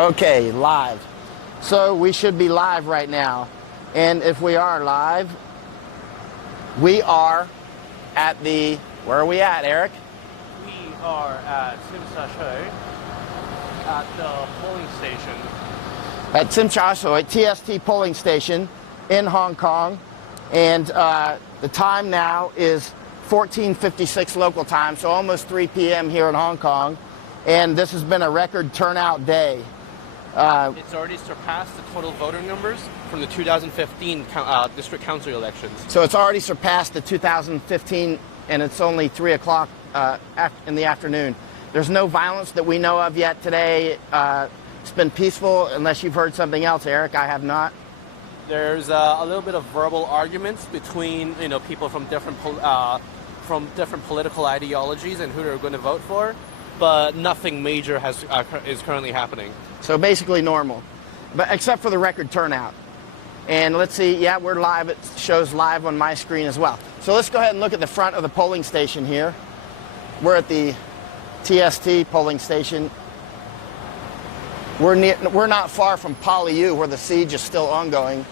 Okay, live. So we should be live right now. And if we are live, we are at the, where are we at, Eric? We are at Simsasho at the polling station. At Simsasho, TST polling station in Hong Kong. And the time now is 14:56 local time, so almost 3 p.m. here in Hong Kong. And this has been a record turnout day. It's already surpassed the total voter numbers from the 2015 district council elections. So it's already surpassed the 2015, and it's only 3 o'clock in the afternoon. There's no violence that we know of yet today. It's been peaceful, unless you've heard something else, Eric. I have not. There's a little bit of verbal arguments between people from different political ideologies and who they're going to vote for, but nothing major is currently happening. So basically normal, but except for the record turnout. And let's see, yeah, we're live. It shows live on my screen as well. So let's go ahead and look at the front of the polling station here. We're at the TST polling station. We're not far from PHILLIP, where the siege is still ongoing.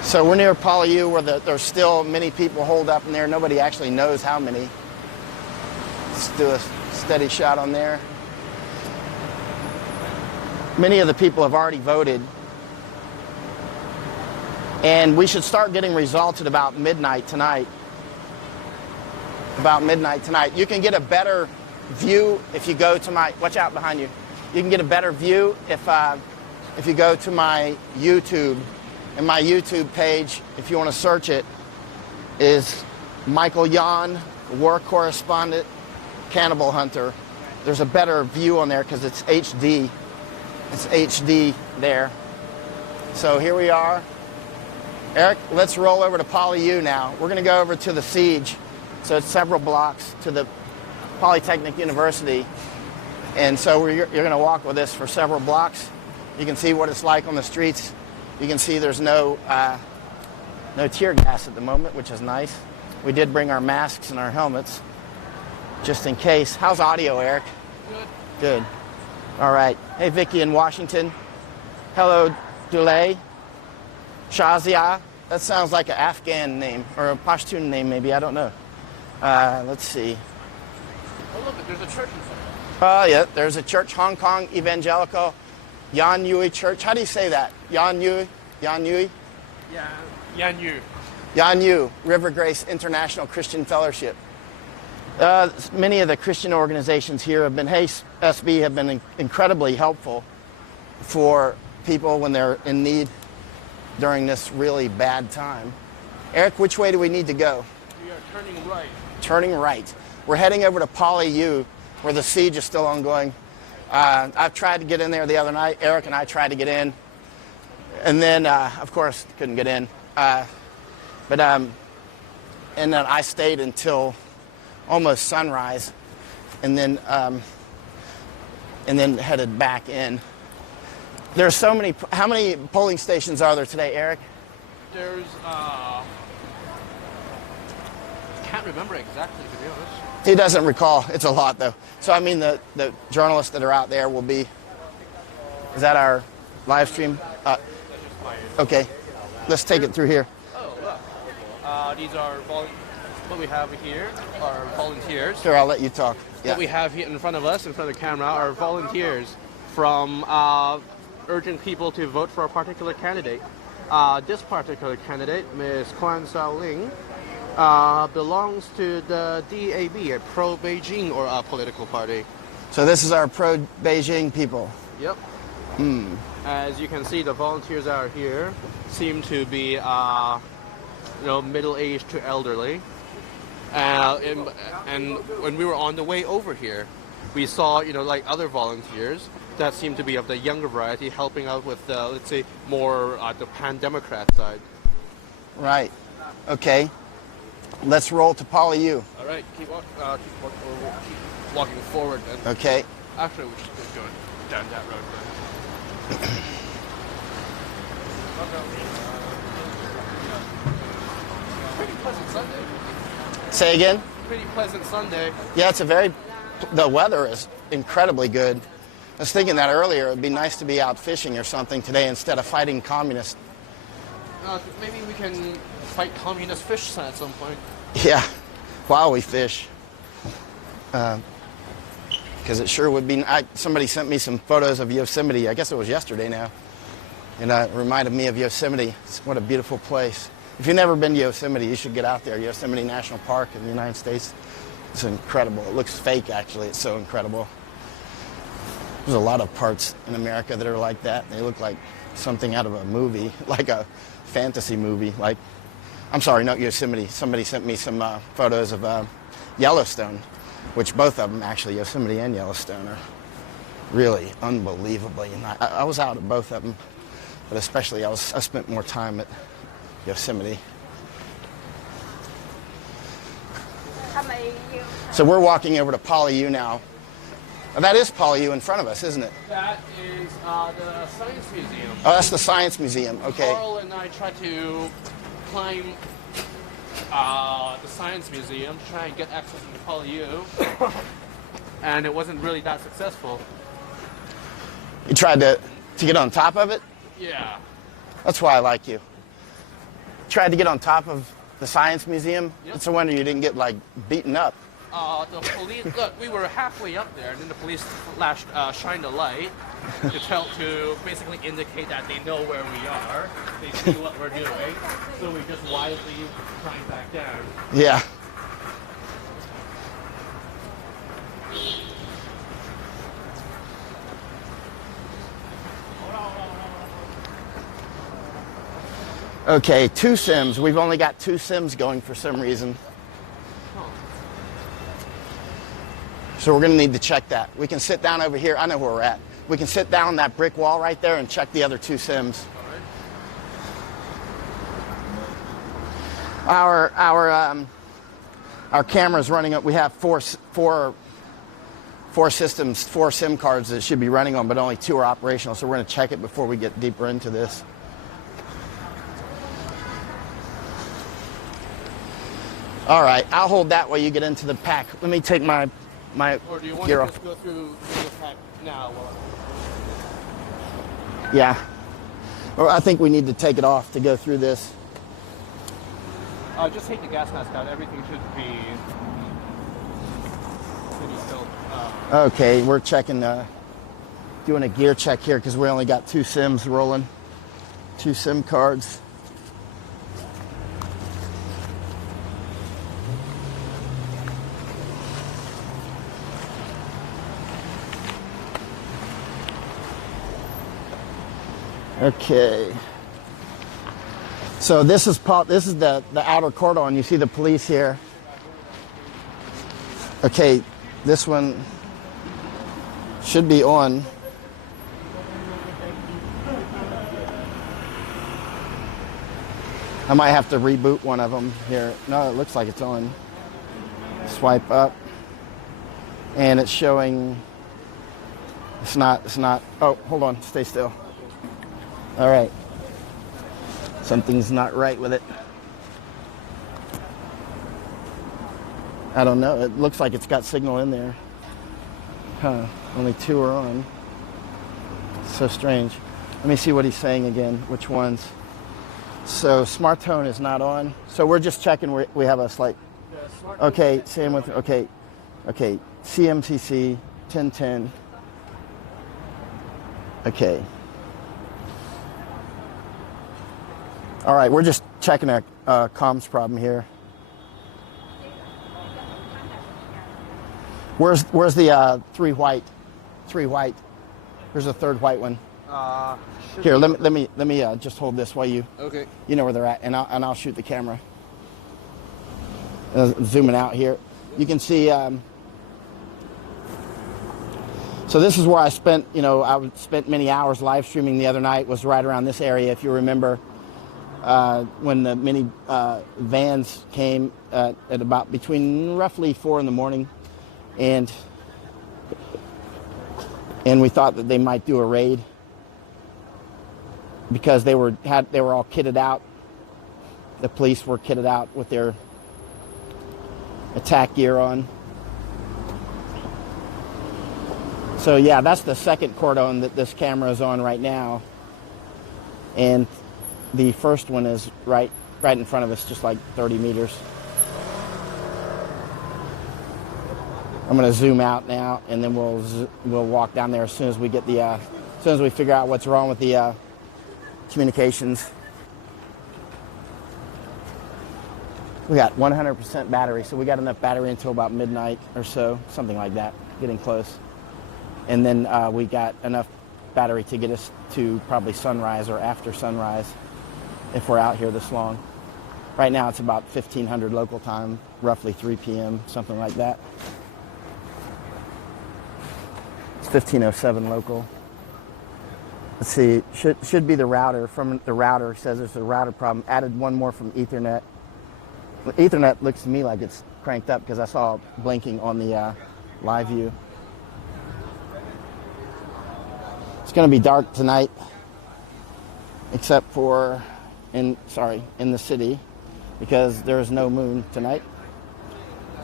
So we're near PHILLIP, where there's still many people holed up in there. Nobody actually knows how many. Let's do a steady shot on there. Many of the people have already voted. And we should start getting results at about midnight tonight. About midnight tonight. You can get a better view if you go to my, watch out behind you. You can get a better view if you go to my YouTube. And my YouTube page, if you want to search it, is Michael.Yon, war correspondent, cannibal hunter. There's a better view on there because it's HD. It's HD there. So here we are. Eric, let's roll over to PHILLIP now. We're going to go over to the siege. So it's several blocks to the Polytechnic University. And so you're going to walk with us for several blocks. You can see what it's like on the streets. You can see there's no tear gas at the moment, which is nice. We did bring our masks and our helmets, just in case. How's audio, Eric? Good. Good. All right. Hey, Vicky in Washington. Hello, Dulay. Shazia. That sounds like an Afghan name, or a Pashtun name, maybe. I don't know. Let's see. Oh, look, there's a church inside. Oh, yeah, there's a church, Hong Kong Evangelical Yan Yui Church. How do you say that? Yan Yui? Yan Yui? Yeah, Yan Yu. Yan Yu, River Grace International Christian Fellowship. Many of the Christian organizations here have been, SB have been incredibly helpful for people when they're in need during this really bad time. Eric, which way do we need to go? We are turning right. Turning right. We're heading over to PHILLIP, where the siege is still ongoing. I've tried to get in there the other night. Eric and I tried to get in. And then, of course, couldn't get in. And then I stayed until almost sunrise, and then headed back in. There's so many. How many polling stations are there today, Eric? There's can't remember exactly, to be honest. He doesn't recall. It's a lot, though. So, I mean, the journalists that are out there will be... Is that our live stream? Okay. Let's take it through here. Oh, look. These are... What we have here are volunteers. Sure, I'll let you talk. Yeah. What we have here in front of us, in front of the camera, are volunteers from urging people to vote for a particular candidate. This particular candidate, Ms. Kwan Xiaoling, belongs to the DAB, a pro-Beijing or a political party. So this is our pro-Beijing people. Yep. As you can see, the volunteers out here seem to be, middle-aged to elderly. And when we were on the way over here, we saw, like other volunteers that seem to be of the younger variety, helping out with, let's say, more the pan-Democrat side. Right. Okay. Let's roll to PHILLIP. All right. Keep walking forward then. Okay. Actually, we should just go down that road then. Pretty pleasant Sunday. Say again? Pretty pleasant Sunday. Yeah, it's a very the weather is incredibly good. I was thinking that earlier. It'd be nice to be out fishing or something today instead of fighting communists. Maybe we can fight communist fish at some point. Yeah, while we fish. Because it sure would be. Somebody sent me some photos of Yosemite. I guess it was yesterday now. And it reminded me of Yosemite. What a beautiful place. If you've never been to Yosemite, you should get out there. Yosemite National Park in the United States. It's incredible. It looks fake, actually. It's so incredible. There's a lot of parts in America that are like that. They look like something out of a movie, like a fantasy movie. Like, I'm sorry, not Yosemite. Somebody sent me some photos of Yellowstone, which both of them, actually, Yosemite and Yellowstone, are really unbelievably nice. I was out at both of them, but especially I spent more time at Yosemite. So we're walking over to Poly-U now. That is Poly-U in front of us, isn't it? That is the Science Museum. Oh, that's the Science Museum. Okay. Carl and I tried to climb the Science Museum to try and get access to Poly-U, and it wasn't really that successful. You tried to get on top of it? Yeah. That's why I like you. Tried to get on top of the Science Museum? Yep. It's a wonder you didn't get, like, beaten up. The police, look, we were halfway up there, and then the police shined a light to basically indicate that they know where we are, they see what we're doing, so we just wisely climbed back down. Yeah. Okay, 2 sims. We've only got 2 sims going for some reason. So we're going to need to check that. We can sit down over here. I know where we're at. We can sit down on that brick wall right there and check the other 2 sims. Our camera's running up. We have four systems, 4 SIM cards that it should be running on, but only 2 are operational. So we're going to check it before we get deeper into this. All right, I'll hold that while you get into the pack. Let me take my Or do you want gear to off. just go through the pack now? Yeah. Or I think we need to take it off to go through this. Just take the gas mask out. Everything should be still. Okay, we're checking, doing a gear check here because we only got 2 sims rolling, 2 SIM cards. Okay. So this is the outer cordon. You see the police here. Okay, this one should be on. I might have to reboot one of them here. No, it looks like it's on. Swipe up. And it's showing, it's not. Oh, hold on, stay still. All right. Something's not right with it. I don't know. It looks like it's got signal in there. Huh. Only 2 are on. So strange. Let me see what he's saying again. Which ones? So smart tone is not on. So we're just checking. We have a slight. Okay. Same with. Okay. Okay. CMCC 1010. Okay. All right, we're just checking a comms problem here. Where's the 3 white? 3 white. There's a 3rd white one. Here, let me just hold this while you. Okay. You know where they're at, and I'll shoot the camera. Zooming out here, you can see. So this is where I spent. I spent many hours live streaming the other night. Was right around this area, if you remember. When the mini vans came at about between roughly 4 in the morning, and we thought that they might do a raid because they were all kitted out. The police were kitted out with their attack gear on. So yeah, that's the second cordon that this camera is on right now. And the first one is right in front of us, just like 30 meters. I'm going to zoom out now, and then we'll walk down there as soon as we get the as soon as we figure out what's wrong with the communications. We got 100% battery, so we got enough battery until about midnight or so, something like that, getting close. And then we got enough battery to get us to probably sunrise or after sunrise if we're out here this long. Right now it's about 1500 local time, roughly 3 p.m., something like that. It's 1507 local. Let's see, should be the router. From the router, says there's a router problem. Added one more from Ethernet. Ethernet looks to me like it's cranked up because I saw blinking on the live view. It's going to be dark tonight, except for in the city, because there's no moon tonight.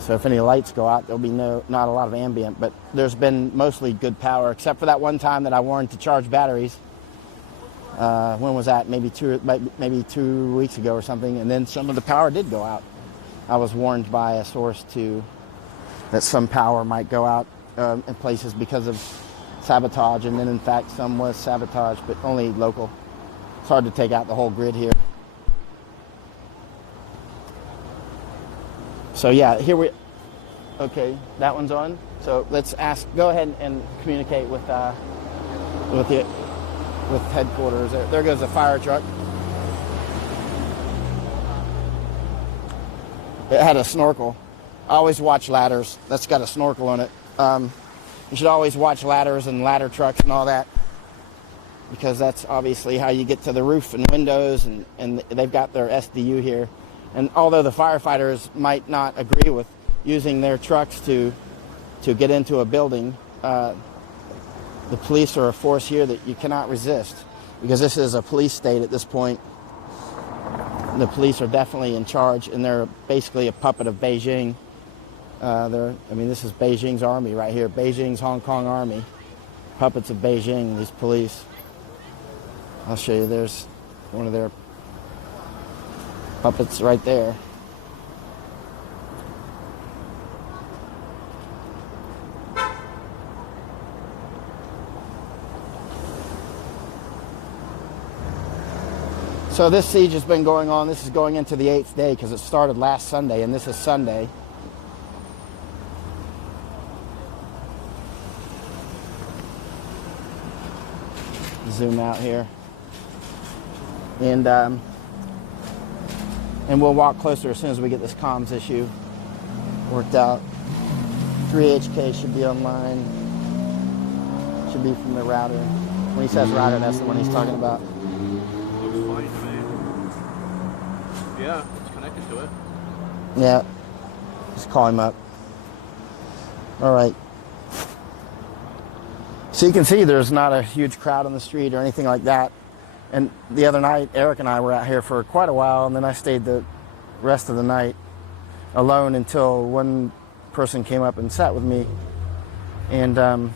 So if any lights go out, there'll be not a lot of ambient, but there's been mostly good power, except for that one time that I warned to charge batteries. When was that? Maybe 2 weeks ago or something, and then some of the power did go out. I was warned by a source that some power might go out in places because of sabotage, and then in fact some was sabotage, but only local. It's hard to take out the whole grid here. So yeah, okay, that one's on. So let's go ahead and communicate with headquarters. There goes a fire truck. It had a snorkel. I always watch ladders. That's got a snorkel on it. You should always watch ladders and ladder trucks and all that, because that's obviously how you get to the roof and windows, and they've got their SDU here. And although the firefighters might not agree with using their trucks to get into a building, the police are a force here that you cannot resist, because this is a police state at this point. The police are definitely in charge, and they're basically a puppet of Beijing. This is Beijing's army right here, Beijing's Hong Kong army. Puppets of Beijing, these police. I'll show you, there's one of their puppets right there. So this siege has been going on. This is going into the 8th day because it started last Sunday, and this is Sunday. Zoom out here. And we'll walk closer as soon as we get this comms issue worked out. 3HK should be online. Should be from the router. When he says router, that's the one he's talking about. Looks fine to me. Yeah, it's connected to it. Yeah. Just call him up. All right. So you can see there's not a huge crowd on the street or anything like that. And the other night, Eric and I were out here for quite a while, and then I stayed the rest of the night alone until one person came up and sat with me, and then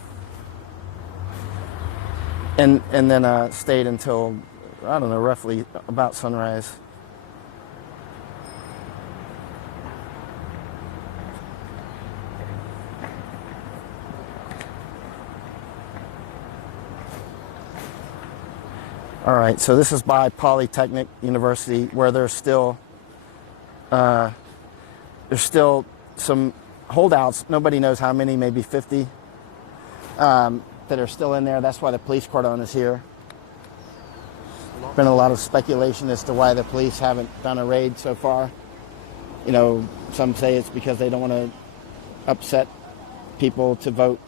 stayed until, I don't know, roughly about sunrise. All right, so this is by Polytechnic University, where there's still some holdouts. Nobody knows how many, maybe 50, that are still in there. That's why the police cordon is here. There's been a lot of speculation as to why the police haven't done a raid so far. You know, some say it's because they don't want to upset people to vote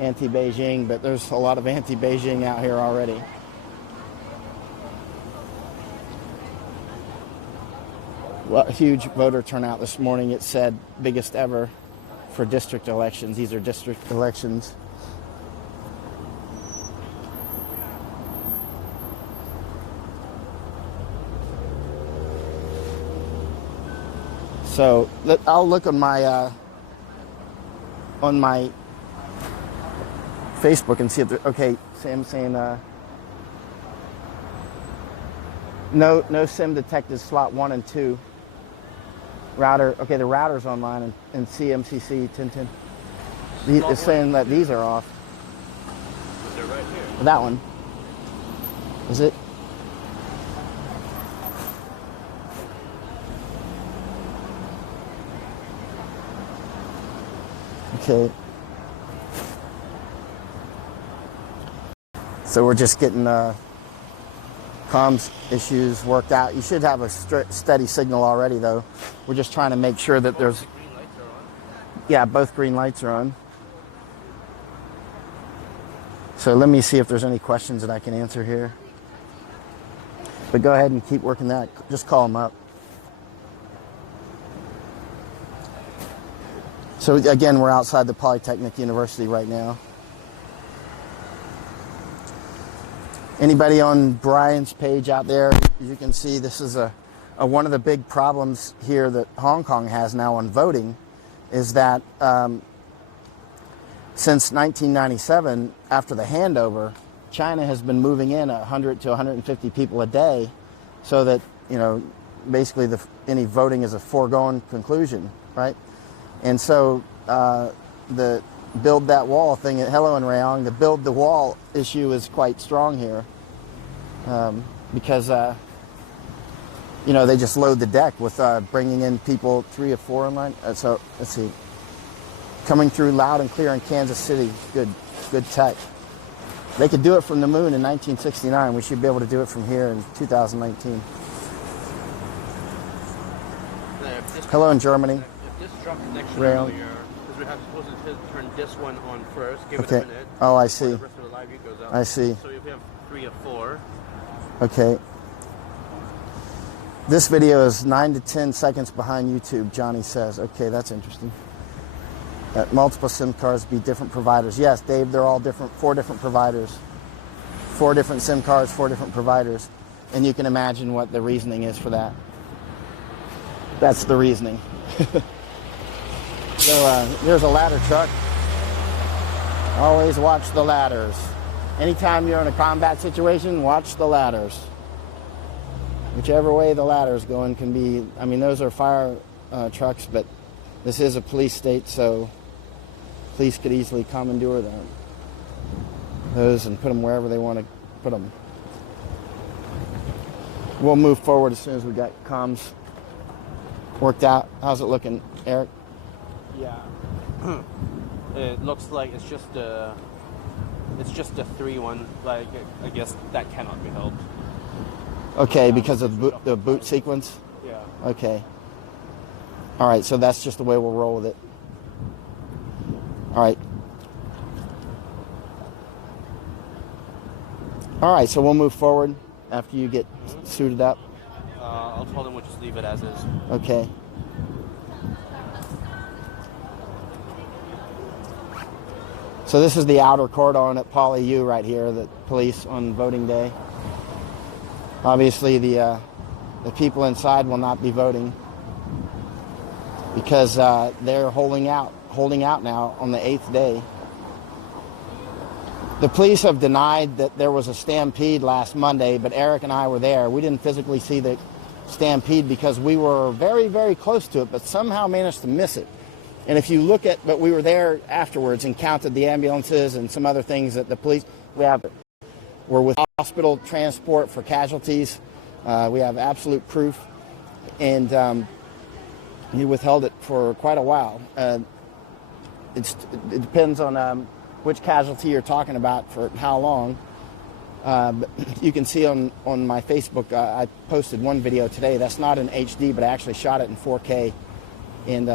anti-Beijing, but there's a lot of anti-Beijing out here already. Well, a huge voter turnout this morning. It said biggest ever for district elections. These are district elections. So I'll look on my Facebook and see if okay, Sam's saying no SIM detected slot 1 and 2. Router, okay, the router's online and CMCC 1010. It's saying that these are off. They're right here. That one. Is it? Okay. So we're just getting comms issues worked out. You should have a steady signal already, though. We're just trying to make sure that there's... Green lights are on? Yeah, both green lights are on. So let me see if there's any questions that I can answer here. But go ahead and keep working that. Just call them up. So again, we're outside the Polytechnic University right now. Anybody on Brian's page out there, as you can see, this is one of the big problems here that Hong Kong has now on voting, is that since 1997, after the handover, China has been moving in 100 to 150 people a day, so that, you know, basically any voting is a foregone conclusion, right? And so the build that wall thing, hello in Rayong, the build the wall issue is quite strong here because, you know, they just load the deck with bringing in people 3 or 4 in line. So let's see. Coming through loud and clear in Kansas City. Good tech. They could do it from the moon in 1969. We should be able to do it from here in 2019. Hello in Germany. If this dropped connection Rail. earlier, because we have supposed to turn this one on first, give Okay. it a minute. Oh, I see. The rest of the live view goes up. I see. So if we have 3 or 4. Okay. This video is 9 to 10 seconds behind YouTube, Johnny says. Okay, that's interesting. Multiple SIM cards be different providers. Yes, Dave, they're all different, 4 different providers. 4 different SIM cards, 4 different providers. And you can imagine what the reasoning is for that. That's the reasoning. So here's a ladder truck. Always watch the ladders. Anytime you're in a combat situation, watch the ladders. Whichever way the ladder's going can be, I mean, those are fire trucks, but this is a police state, so police could easily commandeer those and put them wherever they want to put them. We'll move forward as soon as we got comms worked out. How's it looking, Eric? Yeah. It looks like it's just a 3-1. Like, I guess that cannot be helped. Okay, because of the boot sequence? Yeah. Okay. All right, so that's just the way we'll roll with it. All right. All right, so we'll move forward after you get suited up. I'll tell them we'll just leave it as is. Okay. So this is the outer cordon at Poly U right here, the police on voting day. Obviously, the people inside will not be voting because they're holding out now on the 8th day. The police have denied that there was a stampede last Monday, but Eric and I were there. We didn't physically see the stampede because we were very, very close to it, but somehow managed to miss it. And if you look at, but we were there afterwards and counted the ambulances and some other things that the police, we're with hospital transport for casualties. We have absolute proof, and he withheld it for quite a while. It depends on which casualty you're talking about for how long. But you can see on my Facebook, I posted one video today. That's not in HD, but I actually shot it in 4K, and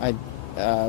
I